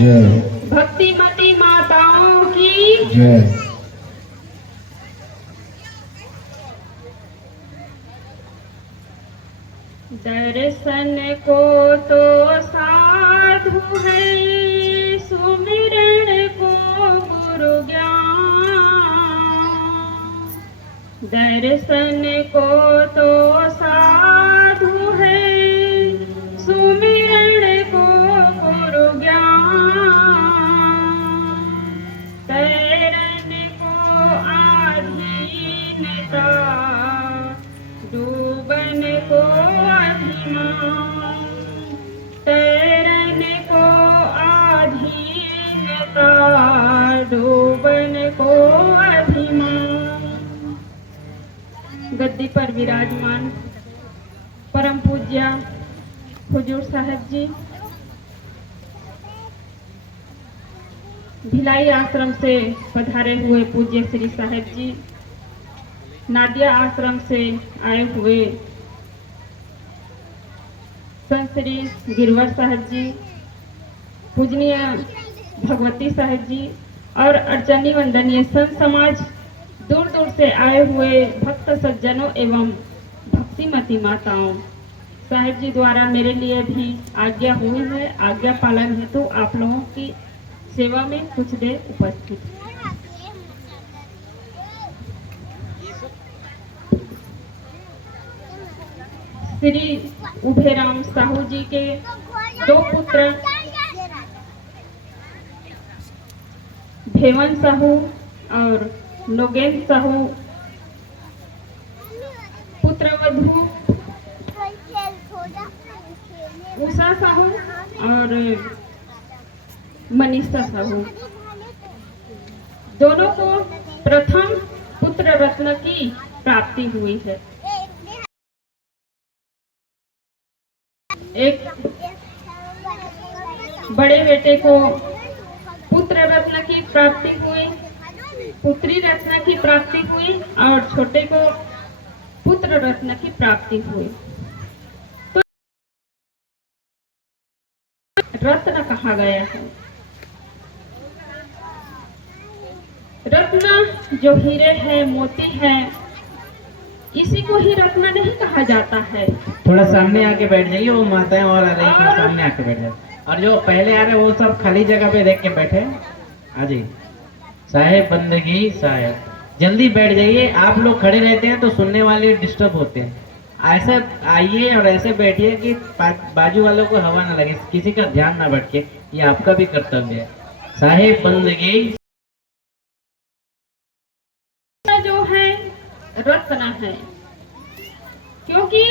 जय। भक्तिमती माताओं की जय। दर्शन को तो साधु है, सुमिरन को गुरु ज्ञान। दर्शन को तो साधु है, सुमिरन को गुरु ज्ञान। तैरन को आधीनता, डूबन को अभिमान। तैरन को आधीनता, डूबन को अभिमान। गद्दी पर विराजमान परम पूज्य हुजूर साहब जी, भिलाई आश्रम से पधारे हुए पूज्य श्री साहब जी, नादिया आश्रम से आए हुए संत श्री गिरवर साहब जी, पूजनीय भगवती साहब जी और अर्चनी वंदनीय संत समाज, दूर दूर से आए हुए भक्त सज्जनों एवं भक्तिमती माताओं, साहब जी द्वारा मेरे लिए भी आज्ञा हुई है। आज्ञा पालन हेतु आप लोगों की सेवा में कुछ देर उपस्थित। श्री उभेराम साहू जी के दो पुत्र भेवन साहू और नोगेंद्र साहू, पुत्रवधू उषा साहू और मनीषा साहू, दोनों को प्रथम पुत्र रत्न की प्राप्ति हुई है। एक बड़े बेटे को पुत्र रत्न की प्राप्ति हुई, पुत्री रत्न की प्राप्ति हुई और छोटे को पुत्र रत्न की प्राप्ति हुई। तो रत्न कहा गया है। रत्न जो हीरे है, मोती है, इसी को ही रत्न नहीं कहा जाता है। थोड़ा सामने आके बैठ जाइए, वो माताएं और आ रही हैं, थोड़ा सामने आके बैठ जाइए। और जो पहले आ रहे हैं वो सब खाली जगह पे देख के बैठे। हाँ जी, साहेब बंदगी साहेब, जल्दी बैठ जाइए। आप लोग खड़े रहते हैं तो सुनने वाले डिस्टर्ब होते हैं। ऐसा आइए और ऐसे बैठिए कि बाजू वालों को हवा ना लगे, किसी का ध्यान ना भटके। ये आपका भी कर्तव्य है। साहेब बंदगी जो है रत्न है, क्योंकि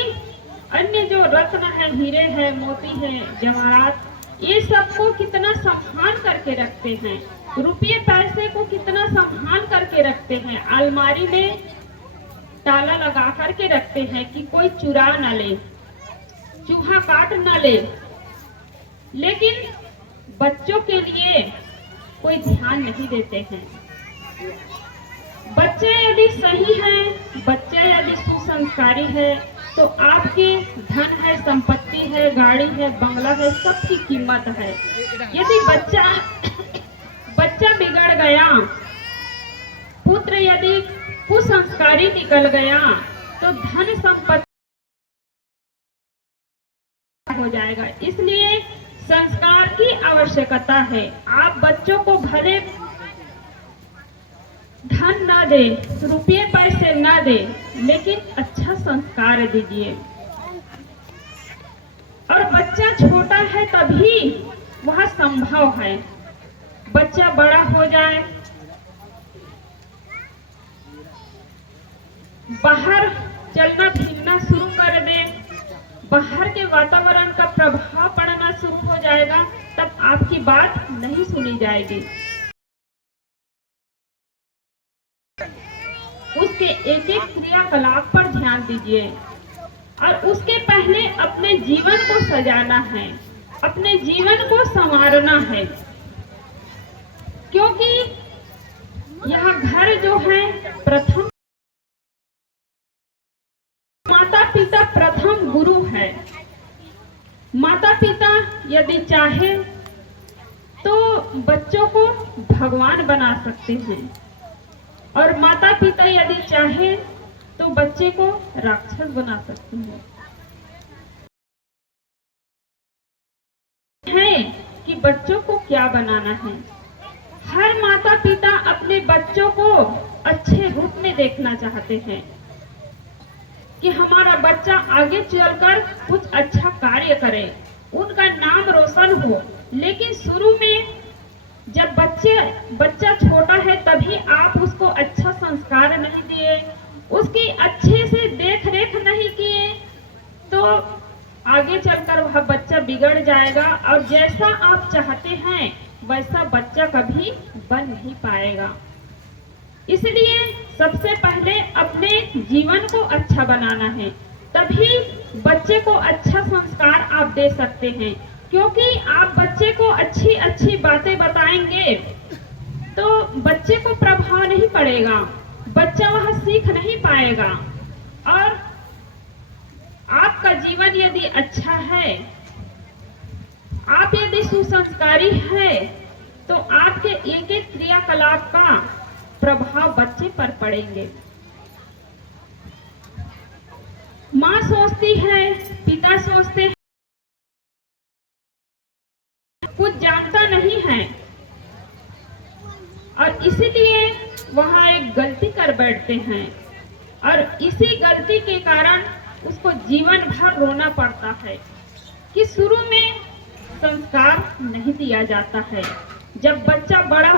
अन्य जो रत्न है, हीरे है, मोती है, जवाहरात, ये सबको कितना संभाल करके रखते हैं। रुपये पैसे को कितना संभाल करके रखते हैं, अलमारी में ताला लगा करके रखते हैं कि कोई चुरा न ले, चूहा काट न ले। लेकिन बच्चों के लिए कोई ध्यान नहीं देते हैं। बच्चे यदि सही हैं, बच्चे यदि सुसंस्कारी है, तो आपके धन है, संपत्ति है, गाड़ी है, बंगला है, सबकी कीमत है। यदि बच्चा बिगड़ गया, पुत्र यदि कुसंस्कारी निकल गया, तो धन संपत्ति हो जाएगा। इसलिए संस्कार की आवश्यकता है। आप बच्चों को भले धन ना दे, रुपये पैसे ना दे, लेकिन अच्छा संस्कार दीजिए। और बच्चा छोटा है तभी वह संभव है। बच्चा बड़ा हो जाए, बाहर चलना फिरना शुरू कर दे, बाहर के वातावरण का प्रभाव पड़ना शुरू हो जाएगा, तब आपकी बात नहीं सुनी जाएगी। उसके एक एक क्रियाकलाप पर ध्यान दीजिए और उसके पहले अपने जीवन को सजाना है, अपने जीवन को संवारना है। क्योंकि यह घर जो है प्रथम माता पिता प्रथम गुरु है। माता पिता यदि चाहे तो बच्चों को भगवान बना सकते हैं, और माता पिता यदि चाहे तो बच्चे को राक्षस बना सकते हैं। कि बच्चों को क्या बनाना है। हर माता पिता अपने बच्चों को अच्छे रूप में देखना चाहते हैं कि हमारा बच्चा आगे चलकर कुछ अच्छा कार्य करे, उनका नाम रोशन हो। लेकिन शुरू में जब बच्चा छोटा है तभी आप उसको अच्छा संस्कार नहीं दिए, उसकी अच्छे से देख रेख नहीं किए, तो आगे चलकर वह बच्चा बिगड़ जाएगा और जैसा आप चाहते हैं वैसा बच्चा कभी बन नहीं पाएगा। इसलिए सबसे पहले अपने जीवन को अच्छा बनाना है, तभी बच्चे को अच्छा संस्कार आप दे सकते हैं। क्योंकि आप बच्चे को अच्छी अच्छी बातें बताएंगे तो बच्चे को प्रभाव नहीं पड़ेगा, बच्चा वह सीख नहीं पाएगा। और आपका जीवन यदि अच्छा है, आप यदि सुसंस्कारी है, तो आपके एक एक क्रियाकलाप का प्रभाव बच्चे पर पड़ेंगे। माँ सोचती है, पिता सोचते हैं, कुछ जानता नहीं है और इसीलिए वहां एक गलती कर बैठते हैं और इसी गलती के कारण उसको जीवन भर रोना पड़ता है कि शुरू में संस्कार नहीं दिया जाता है। जब बच्चा बड़ा,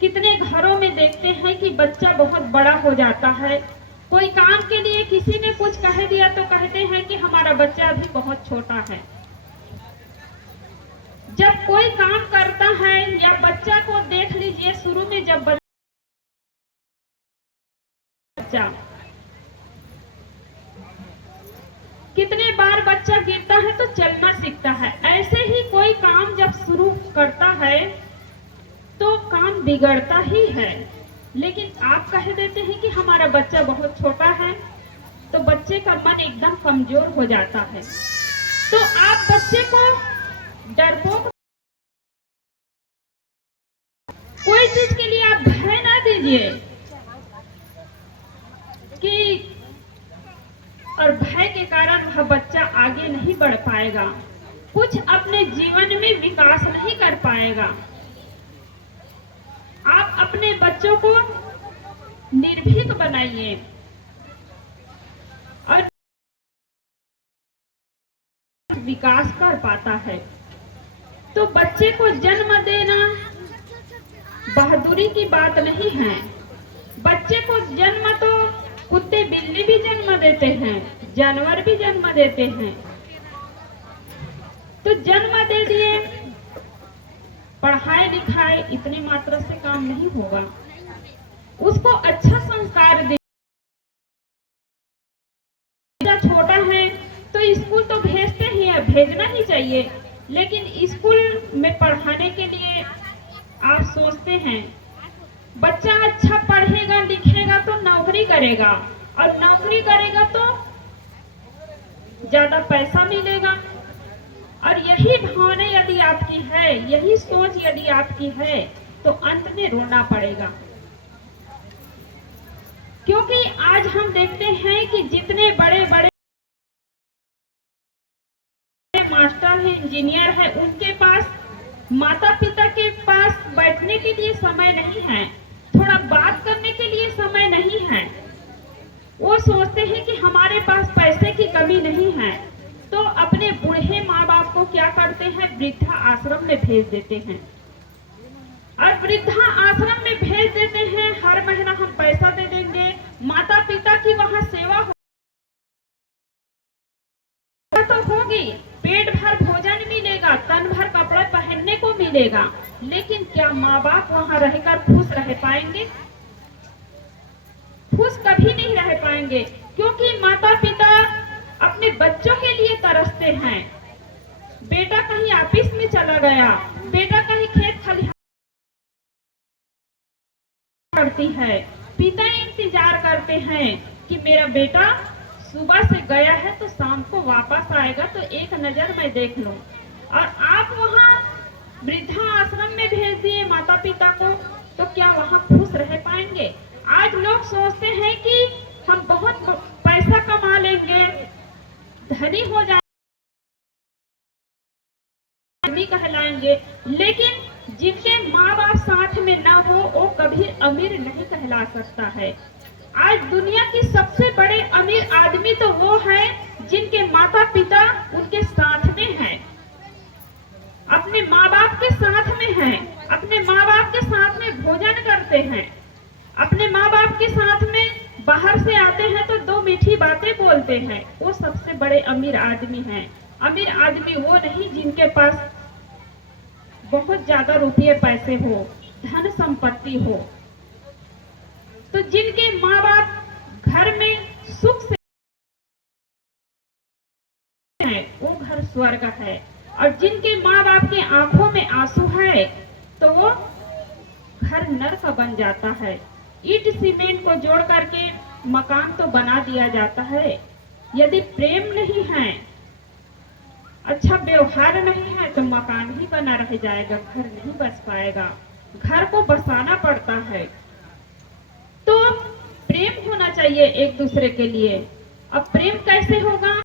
कितने घरों में देखते हैं कि बच्चा बहुत बड़ा हो जाता है, कोई काम के लिए किसी ने कुछ कह दिया तो कहते हैं कि हमारा बच्चा अभी बहुत छोटा है। जब कोई काम करता है या बच्चा को देख लीजिए, शुरू में जब बच्चा कितने बार बच्चा गिरता है तो चलना सीखता है, ऐसे ही कोई काम जब शुरू करता है तो काम बिगड़ता ही है। लेकिन आप कह देते हैं कि हमारा बच्चा बहुत छोटा है, तो बच्चे का मन एकदम कमजोर हो जाता है। तो आप बच्चे को डरपोक, कोई चीज के लिए आप भय ना दीजिए कि, और भय के कारण वह बच्चा आगे नहीं बढ़ पाएगा, कुछ अपने जीवन में विकास नहीं कर पाएगा। आप अपने बच्चों को निर्भीक बनाइए और विकास कर पाता है। तो बच्चे को जन्म देना बहादुरी की बात नहीं है। बच्चे को जन्म तो कुत्ते बिल्ली भी जन्म देते हैं, जानवर भी जन्म देते हैं। तो जन्म दे दिए, पढ़ाए लिखाए इतनी मात्रा से काम नहीं होगा, उसको अच्छा संस्कार दे। छोटा है तो स्कूल तो भेजते ही है, भेजना ही चाहिए, लेकिन स्कूल में पढ़ाने के लिए आप सोचते हैं बच्चा अच्छा पढ़ेगा लिखेगा तो नौकरी करेगा, और नौकरी करेगा तो ज्यादा पैसा मिलेगा। और यही भावना यदि आपकी है, यही सोच यदि आपकी है, तो अंत में रोना पड़ेगा। क्योंकि आज हम देखते हैं कि जितने बड़े बड़े मास्टर हैं, इंजीनियर हैं, उनके पास, माता पिता के पास बैठने के लिए समय नहीं है, थोड़ा बात करने के लिए समय नहीं है। वो सोचते हैं कि हमारे पास पैसे की कमी नहीं है, तो अपने बूढ़े माँ बाप को क्या करते हैं, वृद्धा आश्रम में भेज देते हैं। और वृद्धा आश्रम में भेज देते हैं, हर महीना हम पैसा दे देंगे, माता पिता की वहाँ सेवा तो होगी, पेट भर भोजन मिलेगा, तन भर कपड़ा पहनने को मिलेगा, लेकिन क्या माँ बाप वहाँ रहकर खुश रह पाएंगे? खुश कभी नहीं रह पाएंगे, क्योंकि माता पिता अपने बच्चों के लिए तरसते हैं। बेटा कहीं ऑफिस में चला गया, बेटा कहीं खेत खलिहान करती है, पिता इंतजार करते हैं कि मेरा बेटा सुबह से गया है तो शाम को वापस आएगा तो एक नजर मैं देख लूं। और आप वहाँ वृद्धा आश्रम में भेज दिए माता पिता को, तो क्या वहाँ खुश रह पाएंगे? आज लोग सोचते हैं कि हम बहुत पैसा कमा लेंगे, धनी हो जाएंगे, आदमी कहलाएंगे, लेकिन जिनके माँ बाप साथ में ना हो वो कभी अमीर नहीं कहला सकता है। आज दुनिया की सबसे बड़े अमीर आदमी तो वो है जिनके माता पिता उनके साथ में हैं, अपने माँ बाप के साथ में हैं, अपने माँ बाप के साथ में भोजन करते हैं, अपने माँ बाप के साथ में बाहर से आते हैं तो दो मीठी बातें बोलते हैं, वो सबसे बड़े अमीर आदमी हैं। अमीर आदमी वो नहीं जिनके पास बहुत ज्यादा रुपये पैसे हो, धन संपत्ति हो, तो जिनके माँ बाप घर में सुख से हैं, वो घर स्वर्ग है। और जिनके माँ बाप के आंखों में आंसू है तो वो घर नर्क बन जाता है। ईंट सीमेंट को जोड़ करके मकान तो बना दिया जाता है, यदि प्रेम नहीं है, अच्छा व्यवहार नहीं है, तो मकान ही बना रह जाएगा, घर नहीं बस पाएगा। घर को बसाना पड़ता है, तो प्रेम होना चाहिए एक दूसरे के लिए। अब प्रेम कैसे होगा?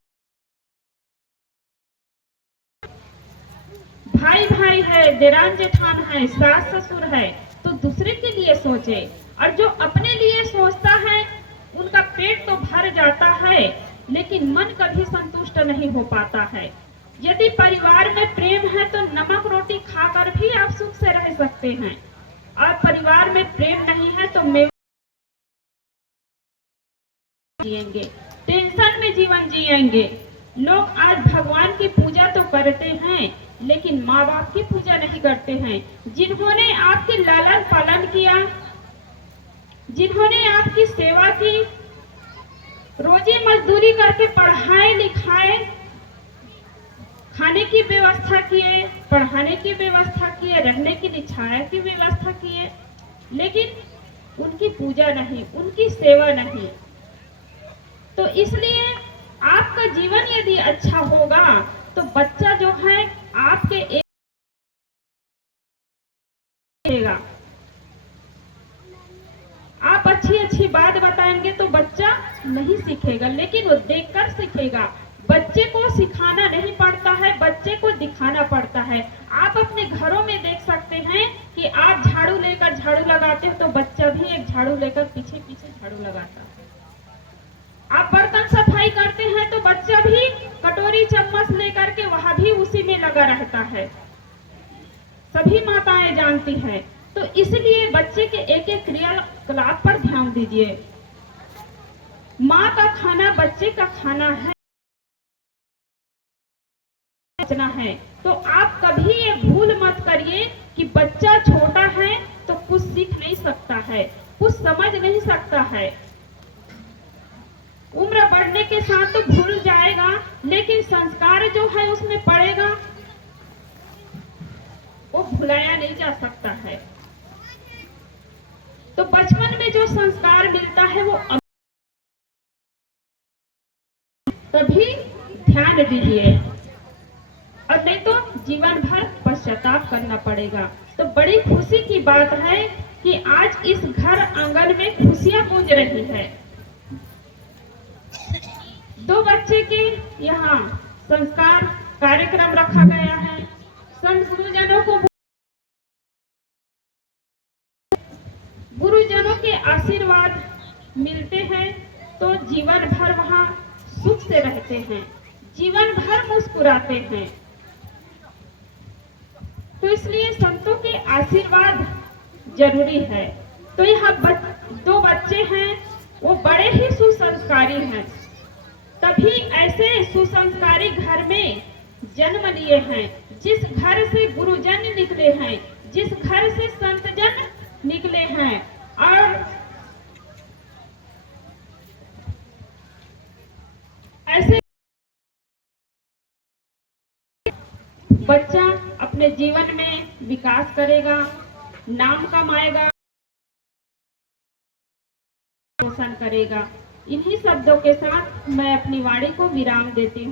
भाई भाई है, देरान जेठान है, सास ससुर है, तो दूसरे के लिए सोचे। और जो अपने लिए सोचता है उनका पेट तो भर जाता है, लेकिन मन कभी संतुष्ट नहीं हो पाता है। यदि परिवार में प्रेम है तो नमक रोटी खाकर भी आप सुख से रह सकते हैं, और परिवार में प्रेम नहीं है तो जिएंगे, टेंशन में जीवन जिएंगे। लोग आज भगवान की पूजा तो करते हैं, लेकिन माँ बाप की पूजा नहीं करते हैं, जिन्होंने आपके लालन पालन किया, जिन्होंने आपकी सेवा की, रोजी मजदूरी करके पढ़ाए लिखाए, खाने की व्यवस्था किए, पढ़ाने की व्यवस्था किए, रहने की लिए छाया की व्यवस्था किए, लेकिन उनकी पूजा नहीं, उनकी सेवा नहीं। तो इसलिए आपका जीवन यदि अच्छा होगा तो बच्चा जो है आपके एक आप अच्छी अच्छी बात बताएंगे तो बच्चा नहीं सीखेगा, लेकिन वो देखकर सीखेगा। बच्चे को सिखाना नहीं पड़ता है, बच्चे को दिखाना पड़ता है। आप अपने घरों में देख सकते हैं कि आप झाड़ू लेकर झाड़ू लगाते हो तो बच्चा भी एक झाड़ू लेकर पीछे पीछे झाड़ू लगाता है। आप बर्तन सफाई करते हैं तो बच्चा भी कटोरी चम्मच लेकर के वहां भी उसी में लगा रहता है, सभी माताएं जानती हैं। तो इसलिए बच्चे के एक एक क्रियाकलाप पर ध्यान दीजिए। माँ का खाना बच्चे का खाना है, तो आप कभी ये भूल मत करिए कि बच्चा छोटा है तो कुछ सीख नहीं सकता है, कुछ समझ नहीं सकता है। उम्र बढ़ने के साथ तो भूल जाएगा, लेकिन संस्कार जो है उसमें पड़ेगा, वो भुलाया नहीं जा सकता है। तो बचपन में जो संस्कार मिलता है वो तभी ध्यान दीजिए, और नहीं तो जीवन भर पश्चाताप करना पड़ेगा। तो बड़ी खुशी की बात है कि आज इस घर आंगन में खुशियां गूंज रही है। दो बच्चे के यहाँ संस्कार कार्यक्रम रखा गया है, संत गुरुजनों के आशीर्वाद मिलते हैं तो जीवन भर वहाँ सुख से रहते हैं, जीवन भर मुस्कुराते हैं। तो इसलिए संतों के आशीर्वाद जरूरी है। तो यहाँ दो बच्चे हैं, वो बड़े ही सुसंस्कारी हैं, तभी ऐसे सुसंस्कारी घर में जन्म लिए हैं, जिस घर से गुरुजन निकले हैं, जिस घर से संतजन निकले हैं। और ऐसे बच्चा अपने जीवन में विकास करेगा, नाम कमाएगा, रोशन करेगा। इन्हीं शब्दों के साथ मैं अपनी वाणी को विराम देती हूँ।